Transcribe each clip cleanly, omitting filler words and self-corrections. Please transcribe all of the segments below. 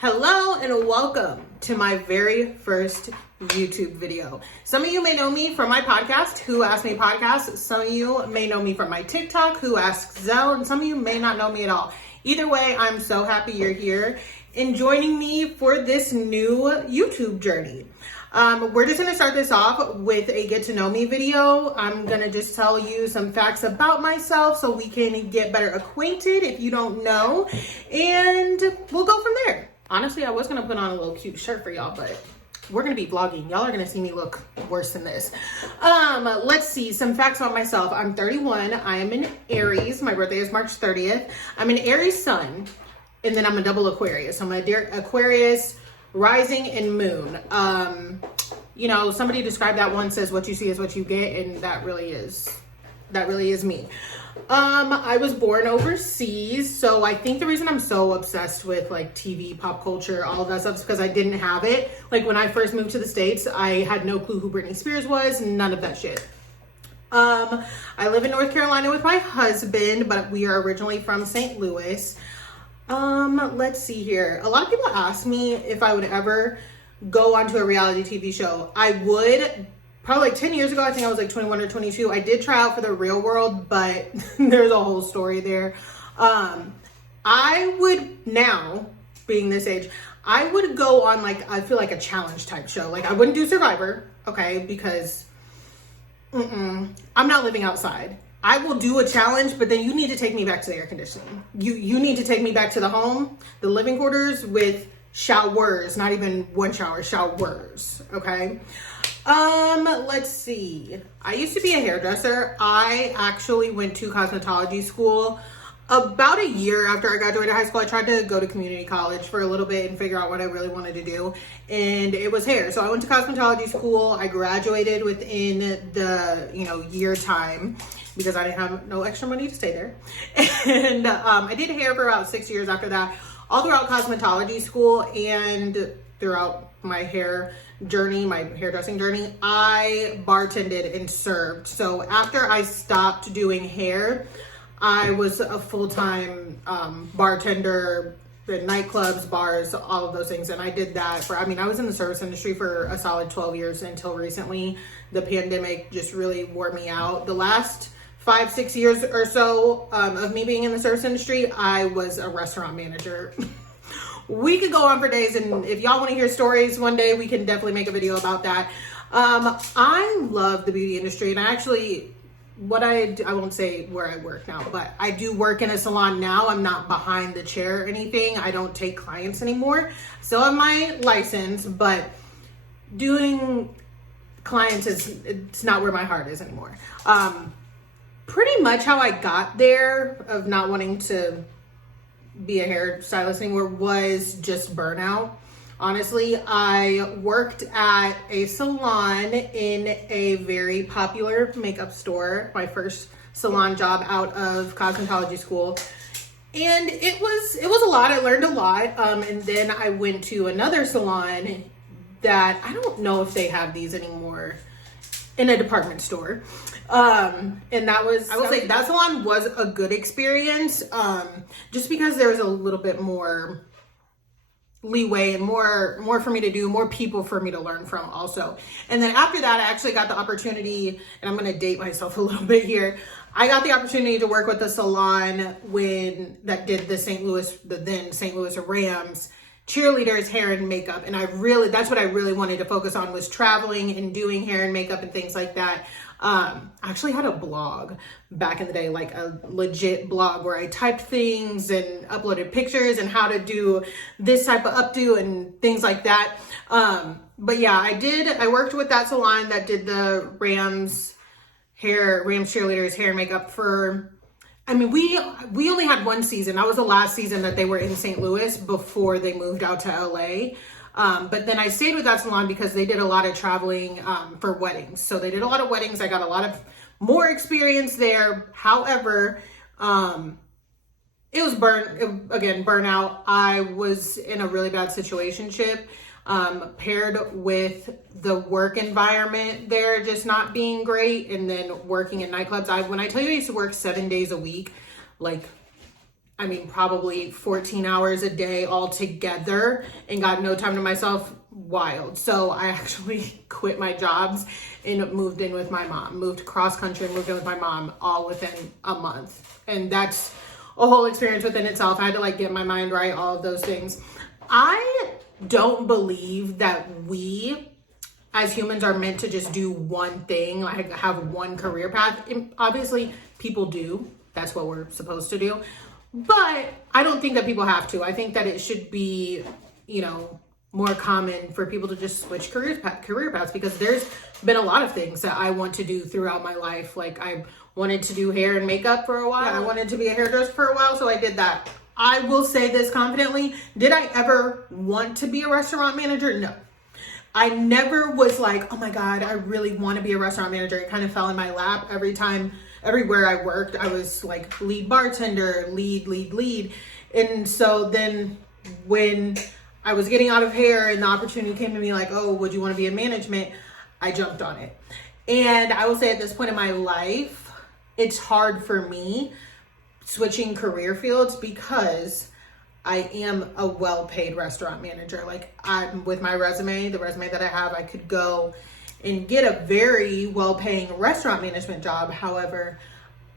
Hello and welcome to my very first YouTube video. Some of you may know me from my podcast, Who Asked Me Podcast. Some of you may know me from my TikTok, Who Asked Zell, and some of you may not know me at all. Either way, I'm so happy you're here and joining me for this new YouTube journey. We're just going to start this off with a get to know me video. I'm going to just tell you some facts about myself so we can get better acquainted if you don't know, and we'll go from there. Honestly, I was going to put on a little cute shirt for y'all, but we're going to be vlogging. Y'all are going to see me look worse than this. Let's see some facts about myself. I'm 31. I am an Aries. My birthday is March 30th. I'm an Aries sun, and then I'm a double Aquarius. So I'm a Aquarius rising and moon. Somebody described that one, says what you see is what you get, and that really is me. I was born overseas, so I think the reason I'm so obsessed with like TV, pop culture, all of that stuff is because I didn't have it. Like when I first moved to the States, I had no clue who Britney Spears was, none of that shit. I live in North Carolina with my husband, but we are originally from St. Louis. Let's see here. A lot of people ask me if I would ever go onto a reality TV show. I would. Probably like 10 years ago, I think I was like 21 or 22. I did try out for The Real World, but there's a whole story there. I would now, being this age, I would go on like, I feel like a challenge type show. Like I wouldn't do Survivor, okay, because I'm not living outside. I will do a challenge, but then you need to take me back to the air conditioning. You need to take me back to the home, the living quarters with showers, not even one shower, showers, okay? Let's see. I used to be a hairdresser. I actually went to cosmetology school about a year after I graduated high school. I tried to go to community college for a little bit and figure out what I really wanted to do, and it was hair. So I went to cosmetology school. I graduated within the year time because I didn't have no extra money to stay there. And I did hair for about 6 years after that, all throughout cosmetology school and throughout my hair journey, my hairdressing journey. I bartended and served. So after I stopped doing hair, I was a full-time bartender in nightclubs, bars, all of those things. And I did that I was in the service industry for a solid 12 years until recently. The pandemic just really wore me out. The last 5-6 years or so of me being in the service industry, I was a restaurant manager. We could go on for days, and if y'all want to hear stories one day, we can definitely make a video about that. I love the beauty industry, and I won't say where I work now, but I do work in a salon now. I'm not behind the chair or anything. I don't take clients anymore. Still have my license, but doing clients it's not where my heart is anymore. Pretty much how I got there of not wanting to be a hairstylist anymore was just burnout. Honestly, I worked at a salon in a very popular makeup store, my first salon job out of cosmetology school. And it was a lot. I learned a lot. And then I went to another salon that I don't know if they have these anymore, in a department store. And that salon was a good experience. Just because there was a little bit more leeway and more for me to do, more people for me to learn from also. And then after that, I actually got the opportunity, and I'm going to date myself a little bit here. I got the opportunity to work with the salon that did the then St. Louis Rams cheerleaders hair and makeup, and that's what I really wanted to focus on, was traveling and doing hair and makeup and things like that. I actually had a blog back in the day, like a legit blog where I typed things and uploaded pictures and how to do this type of updo and things like that. But yeah, I worked with that salon that did the Rams cheerleaders hair and makeup we only had one season. That was the last season that they were in St. Louis before they moved out to LA. But then I stayed with that salon because they did a lot of traveling for weddings. So they did a lot of weddings. I got a lot of more experience there. However, it was burnout. I was in a really bad situationship. paired with the work environment there just not being great, and then working in nightclubs. When I tell you I used to work 7 days a week, like probably 14 hours a day altogether and got no time to myself. Wild. So I actually quit my jobs and moved in with my mom, moved cross country, moved in with my mom all within a month. And that's a whole experience within itself. I had to like get my mind right, all of those things. I don't believe that we as humans are meant to just do one thing, like have one career path. And obviously people do. That's what we're supposed to do. But I don't think that people have to. I think that it should be, more common for people to just switch career paths, because there's been a lot of things that I want to do throughout my life. Like I wanted to do hair and makeup for a while. I wanted to be a hairdresser for a while, so I did that. I will say this confidently. Did I ever want to be a restaurant manager? No. I never was like, oh my God, I really want to be a restaurant manager. It kind of fell in my lap everywhere I worked. I was like lead bartender, lead. And so then when I was getting out of hair and the opportunity came to me like, oh, would you want to be in management? I jumped on it. And I will say at this point in my life, it's hard for me switching career fields because I am a well-paid restaurant manager. Like I'm with my resume, the resume that I have, I could go and get a very well-paying restaurant management job. However,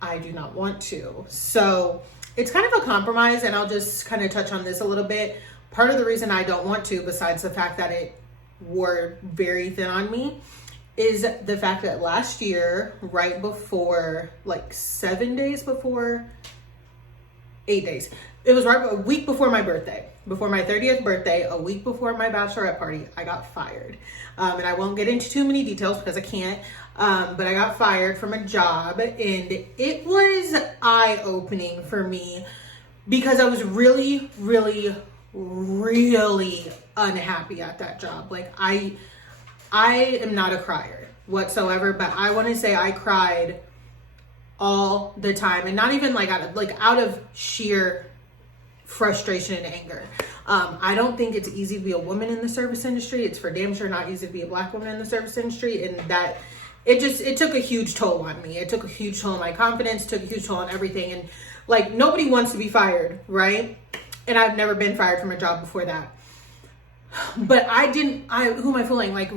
I do not want to. So it's kind of a compromise, and I'll just kind of touch on this a little bit. Part of the reason I don't want to, besides the fact that it wore very thin on me, is the fact that last year, right before, like 8 days, it was right a week before my birthday, before my 30th birthday, a week before my bachelorette party, I got fired. And I won't get into too many details because I can't, but I got fired from a job, and it was eye-opening for me because I was really, really, really unhappy at that job. Like I am not a crier whatsoever, but I want to say I cried all the time, and not even out of sheer frustration and anger. I don't think it's easy to be a woman in the service industry. It's for damn sure not easy to be a Black woman in the service industry, and that it took a huge toll on me. It took a huge toll on my confidence, took a huge toll on everything. And like nobody wants to be fired, right? And I've never been fired from a job before that. But who am I fooling? Like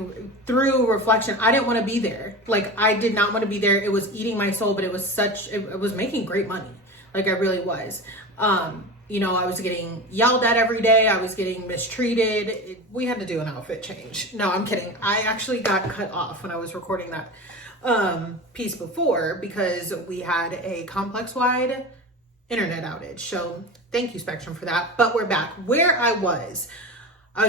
through reflection, I didn't want to be there. Like I did not want to be there. It was eating my soul, but it was making great money. Like I really was. I was getting yelled at every day. I was getting mistreated. We had to do an outfit change. No, I'm kidding. I actually got cut off when I was recording that piece before because we had a complex-wide internet outage. So thank you, Spectrum, for that. But we're back. Where I was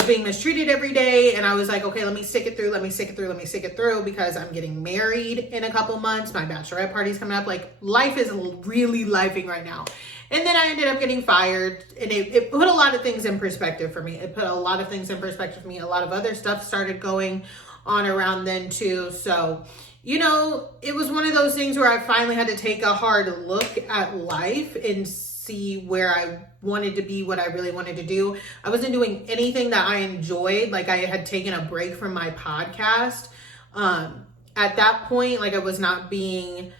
being mistreated every day, and I was like, okay, let me stick it through because I'm getting married in a couple months. My bachelorette party's coming up. Like life is really lifing right now. And then I ended up getting fired, and it put a lot of things in perspective for me. A lot of other stuff started going on around then too. So, it was one of those things where I finally had to take a hard look at life and see where I wanted to be, what I really wanted to do. I wasn't doing anything that I enjoyed. Like I had taken a break from my podcast. At that point, like I was not being,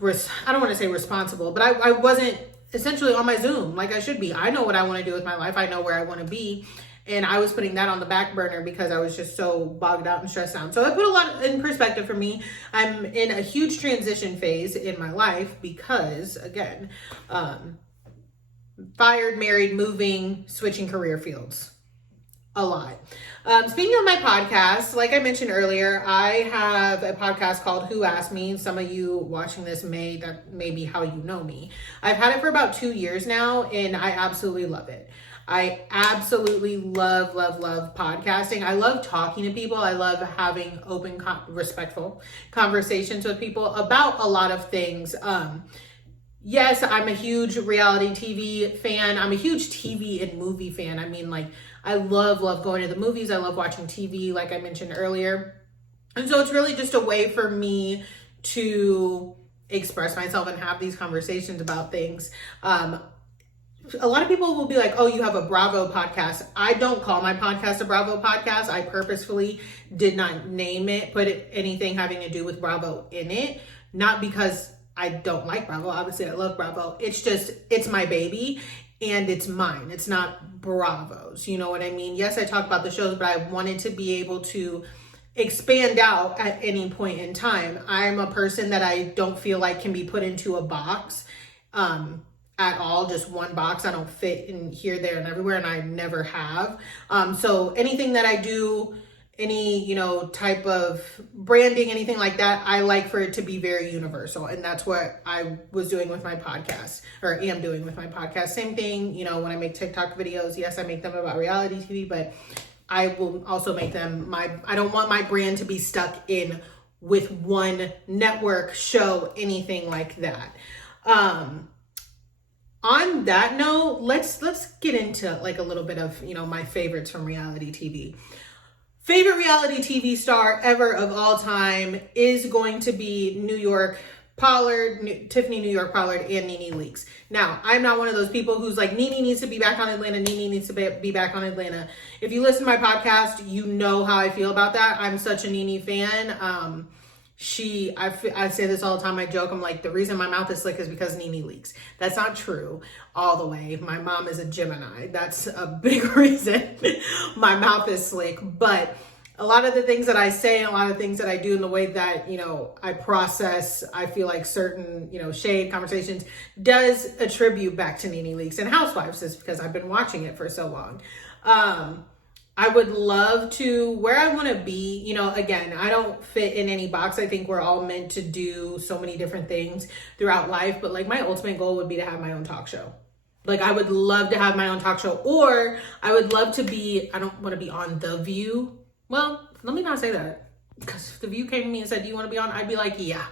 I don't want to say responsible, but I wasn't essentially on my Zoom like I should be. I know what I want to do with my life. I know where I want to be. And I was putting that on the back burner because I was just so bogged out and stressed out. So it put a lot in perspective for me. I'm in a huge transition phase in my life because, again, fired, married, moving, switching career fields. A lot. Speaking of my podcast, like I mentioned earlier, I have a podcast called Who Asked Me. Some of you watching this may be how you know me. I've had it for about 2 years now, and I absolutely love it. I absolutely love podcasting. I love talking to people. I love having open, respectful conversations with people about a lot of things. Yes, I'm a huge reality TV fan. I'm a huge TV and movie fan. I mean, like, I love going to the movies. I love watching TV, like I mentioned earlier. And so it's really just a way for me to express myself and have these conversations about things. A lot of people will be like, oh, you have a Bravo podcast. I don't call my podcast a Bravo podcast. I purposefully did not name it, put anything having to do with Bravo in it. Not because I don't like Bravo. Obviously, I love Bravo. It's just, it's my baby and it's mine. It's not Bravo's. You know what I mean? Yes, I talk about the shows, but I wanted to be able to expand out at any point in time. I'm a person that I don't feel like can be put into a box at all, just one box. I don't fit in here, there, and everywhere, and I never have. So anything that I do, any, you know, type of branding, anything like that, I like for it to be very universal. And that's what I was doing with my podcast, or am doing with my podcast. Same thing, you know, when I make TikTok videos, yes, I make them about reality TV, but I will also make them I don't want my brand to be stuck in with one network, show, anything like that. On that note, let's get into like a little bit of, you know, my favorites from reality TV. Favorite reality TV star ever of all time is going to be Tiffany New York Pollard and NeNe Leakes. Now, I'm not one of those people who's like, NeNe needs to be back on Atlanta. NeNe needs to be back on Atlanta. If you listen to my podcast, you know how I feel about that. I'm such a NeNe fan. I say this all the time. I joke. I'm like, the reason my mouth is slick is because NeNe Leakes. That's not true all the way. My mom is a Gemini. That's a big reason my mouth is slick. But a lot of the things that I say and a lot of things that I do in the way that, you know, I process, I feel like certain, you know, shade conversations does attribute back to NeNe Leakes and Housewives, is because I've been watching it for so long. I would love to, where I want to be, you know, again, I don't fit in any box. I think we're all meant to do so many different things throughout life, but like my ultimate goal would be to have my own talk show. Like I would love to have my own talk show, or I would love to be, I don't want to be on The View. Well, let me not say that, because if The View came to me and said, do you want to be on? I'd be like, yeah.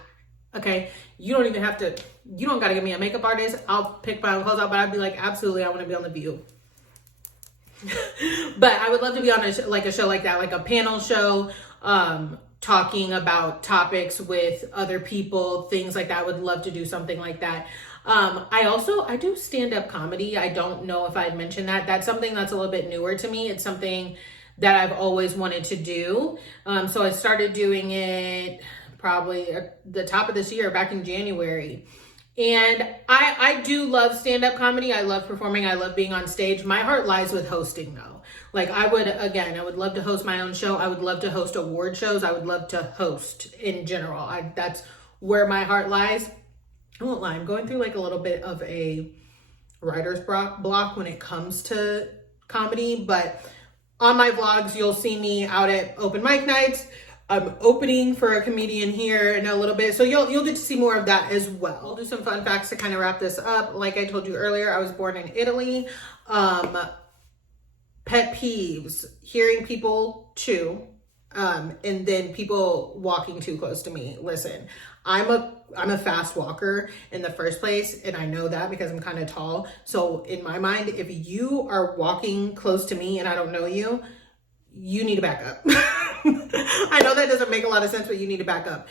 Okay. You don't even have to, you don't got to give me a makeup artist. I'll pick my own clothes out, but I'd be like, absolutely, I want to be on The View. But I would love to be on a show like that, like a panel show, talking about topics with other people, things like that. I would love to do something like that. I do stand-up comedy. I don't know if I'd mentioned that. That's something that's a little bit newer to me. It's something that I've always wanted to do. So I started doing it probably at the top of this year, back in January. And I do love stand-up comedy. I love performing. I love being on stage. My heart lies with hosting though. Like I would love to host my own show. I would love to host award shows. I would love to host in general. That's where my heart lies. I won't lie. I'm going through like a little bit of a writer's block when it comes to comedy, but on my vlogs, you'll see me out at open mic nights. I'm opening for a comedian here in a little bit. So you'll get to see more of that as well. I'll do some fun facts to kind of wrap this up. Like I told you earlier, I was born in Italy. Pet peeves, hearing people chew, and then people walking too close to me. Listen, I'm a fast walker in the first place, and I know that because I'm kind of tall. So in my mind, if you are walking close to me and I don't know you, you need to back up. I know that doesn't make a lot of sense, but you need to back up.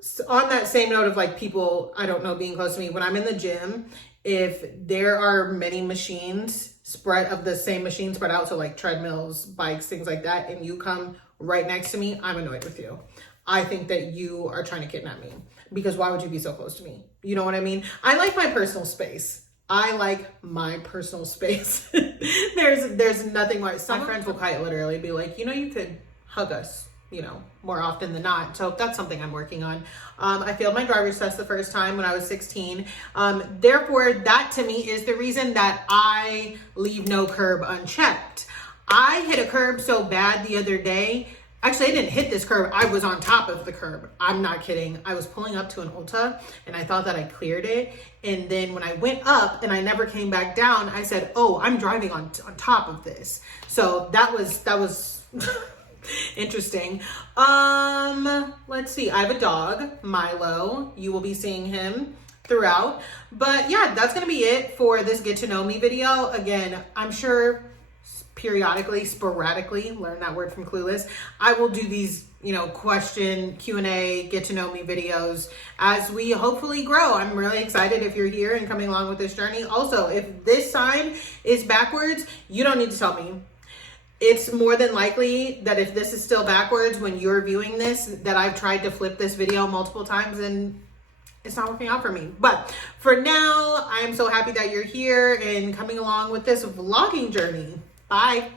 So on that same note of like people I don't know being close to me, when I'm in the gym, if there are many machines spread out, so like treadmills, bikes, things like that, and you come right next to me, I'm annoyed with you. I think that you are trying to kidnap me, because why would you be so close to me? You know what I mean? I like my personal space. There's nothing more. Some friends will quite literally be like, you know, you could hug us, you know, more often than not. So that's something I'm working on. I failed my driver's test the first time when I was 16. Therefore, that to me is the reason that I leave no curb unchecked. I hit a curb so bad the other day. Actually, I didn't hit this curb. I was on top of the curb. I'm not kidding. I was pulling up to an Ulta and I thought that I cleared it. And then when I went up and I never came back down, I said, oh, I'm driving on top of this. So that was interesting. Let's see. I have a dog, Milo. You will be seeing him throughout. But yeah, that's going to be it for this Get to Know Me video. Again, I'm sure periodically, sporadically, learn that word from Clueless, I will do these, you know, question, Q&A, get to know me videos as we hopefully grow. I'm really excited if you're here and coming along with this journey. Also, if this sign is backwards, you don't need to tell me. It's more than likely that if this is still backwards when you're viewing this, that I've tried to flip this video multiple times and it's not working out for me. But for now, I am so happy that you're here and coming along with this vlogging journey. Bye.